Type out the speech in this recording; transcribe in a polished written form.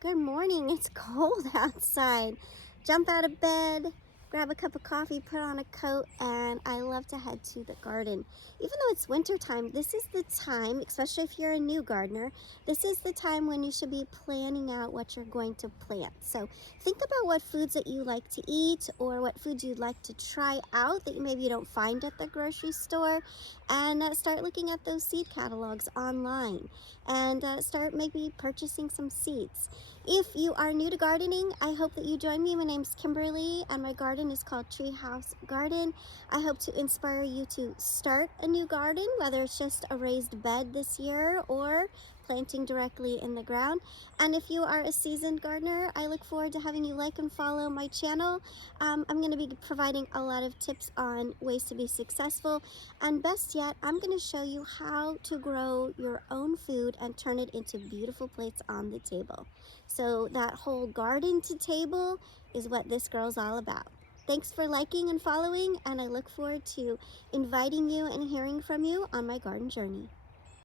Good morning. It's cold outside. Jump out of bed, grab a cup of coffee, put on a coat, and I love to head to the garden. Even though it's winter time, this is the time, especially if you're a new gardener, this is the time when you should be planning out what you're going to plant. So think about what foods that you like to eat or what foods you'd like to try out that maybe you don't find at the grocery store, and start looking at those seed catalogs online and start maybe purchasing some seeds. If you are new to gardening, I hope that you join me. My name's Kimberly and my garden is called Treehouse Garden. I hope to inspire you to start a new garden, whether it's just a raised bed this year or planting directly in the ground. And if you are a seasoned gardener, I look forward to having you like and follow my channel. I'm going to be providing a lot of tips on ways to be successful, and best yet, I'm going to show you how to grow your own food and turn it into beautiful plates on the table. So that whole garden to table is what this girl's all about. Thanks for liking and following, and I look forward to inviting you and hearing from you on my garden journey.